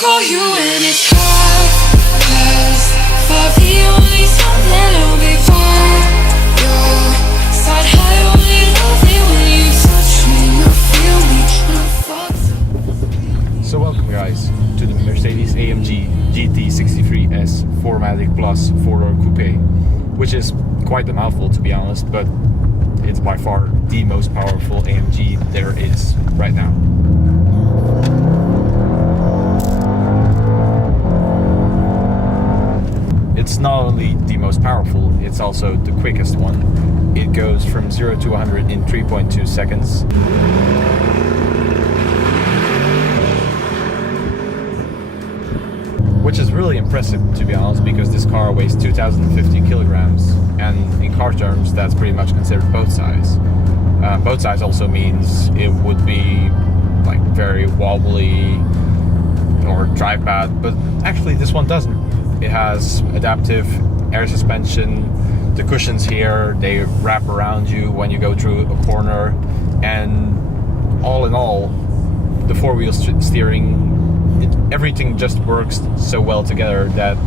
call you when it's hard. 'Cause for the only song that'll be by your side. I only love it when you touch me, you feel me, and I'm fucked. So welcome guys to the Mercedes-AMG GT63S 4MATIC Plus 4-door coupe, which is quite a mouthful to be honest, but it's by far the most powerful AMG there is right now. It's not only the most powerful, it's also the quickest one. It goes from 0 to 100 in 3.2 seconds. Which is really impressive to be honest, because this car weighs 2,050 kilograms, and in car terms that's pretty much considered boat size. Boat size also means it would be like very wobbly or drive bad, but actually this one doesn't. It has adaptive air suspension. The cushions here, they wrap around you when you go through a corner, and all in all, the four-wheel steering, everything just works so well together that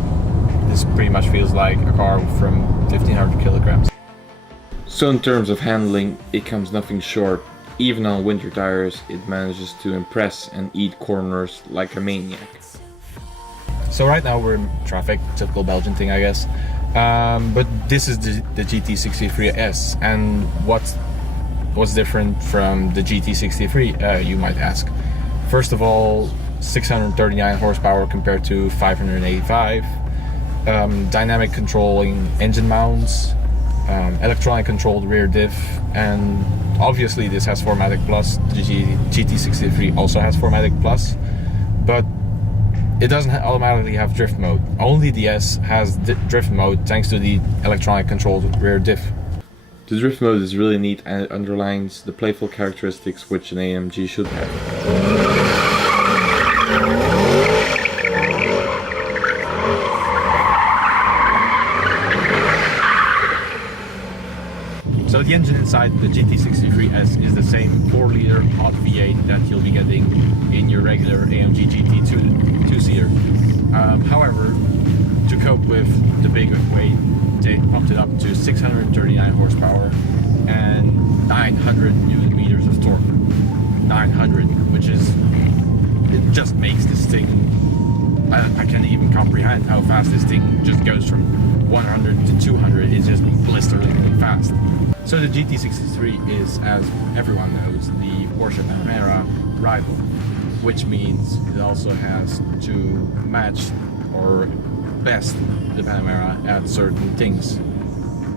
this pretty much feels like a car from 1,500 kilograms. So in terms of handling, it comes nothing short. Even on winter tires, it manages to impress and eat corners like a maniac. So right now we're in traffic, typical Belgian thing I guess, but this is the GT63S, and what's different from the GT63, you might ask. First of all, 639 horsepower compared to 585, dynamic controlling engine mounts, electronic controlled rear diff, and obviously this has 4MATIC Plus. The GT63 also has 4MATIC Plus, but it doesn't automatically have drift mode. Only the S has drift mode thanks to the electronic controlled rear diff. The drift mode is really neat, and it underlines the playful characteristics which an AMG should have. So the engine inside the GT63S is the same 4-liter hot V8 that you'll be getting in your regular AMG GT two-seater. However, to cope with the big weight, they pumped it up to 639 horsepower and 900 newton meters of torque. 900, which is, it just makes this thing, I can't even comprehend how fast this thing just goes from 100 to 200. It's just blisteringly fast. So the GT63 is, as everyone knows, the Porsche Panamera rival, which means it also has to match or best the Panamera at certain things.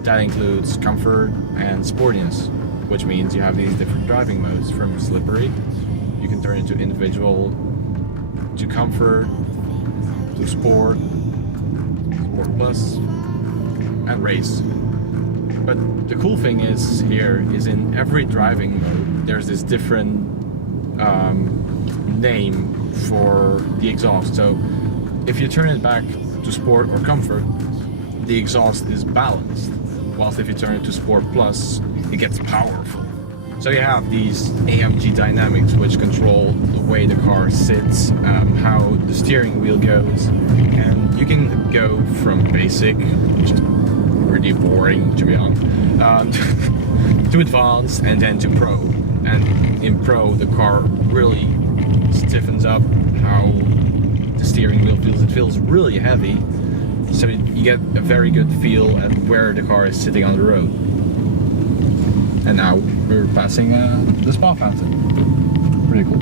That includes comfort and sportiness, which means you have these different driving modes. From slippery, you can turn into individual, to comfort, to sport, sport plus, and race. But the cool thing is here is in every driving mode there's this different name for the exhaust. So if you turn it back to sport or comfort, the exhaust is balanced, whilst if you turn it to sport plus, it gets powerful. So you have these AMG dynamics which control the way the car sits, how the steering wheel goes, and you can go from basic, which is pretty boring to be honest, to advanced, and then to pro. And in pro, the car really stiffens up how the steering wheel feels. It feels really heavy, so you get a very good feel at where the car is sitting on the road. And now we're passing the spa fountain. Pretty cool.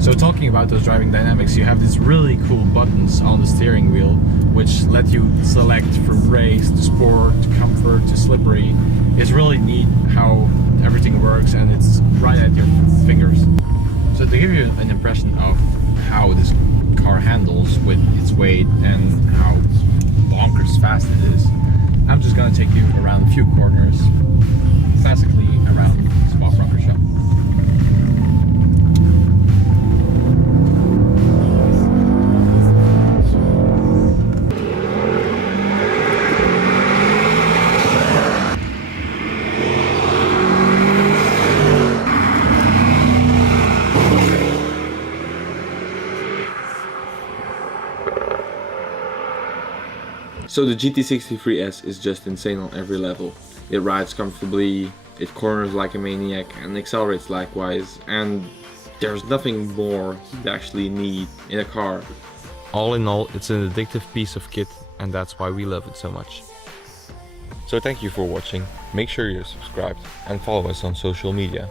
So talking about those driving dynamics, you have these really cool buttons on the steering wheel which let you select from race to sport to comfort to slippery. It's really neat how everything works, and it's right at your fingers. So to give you an impression of how this car handles with its weight and how bonkers fast it is, I'm just gonna take you around a few corners, basically around Spa-Francorchamps. So the GT63S is just insane on every level. It rides comfortably, it corners like a maniac and accelerates likewise, and there's nothing more you'd actually need in a car. All in all, it's an addictive piece of kit, and that's why we love it so much. So thank you for watching, make sure you're subscribed and follow us on social media.